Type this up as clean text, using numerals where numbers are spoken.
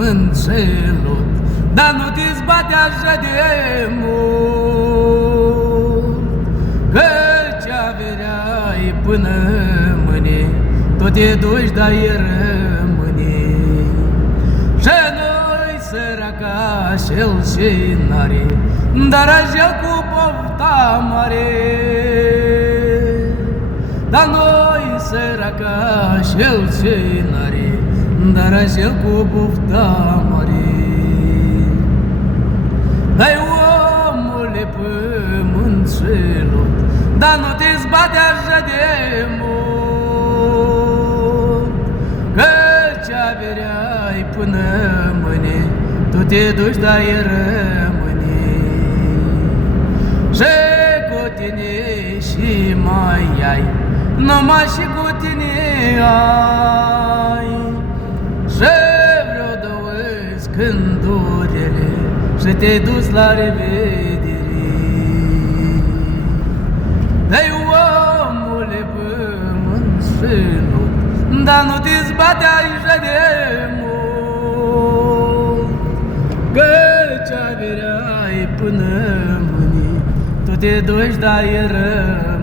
pământ celor, dar nu te zbate așa de mult, căci averea-i până mâine, tot e duci, dar e rămâne. Și noi săraca și-el și n-are, dar așa cu pofta mare. Dar noi săraca și-el și n-are, dar așa cu pofta mare. Dai omule pământ celor, dar nu te zbate așa de mult, căci averea-i până mâine, tu te duci, dar e rămâne. Și cu tine și mai ai, numai și cu tine ai, și vreau două-ți gândurile, și te-ai dus la revedere. Dai omule pământ celor, dar nu te zbate așa de mult, căci averea-i până mâine, tu te duci, dar e rău.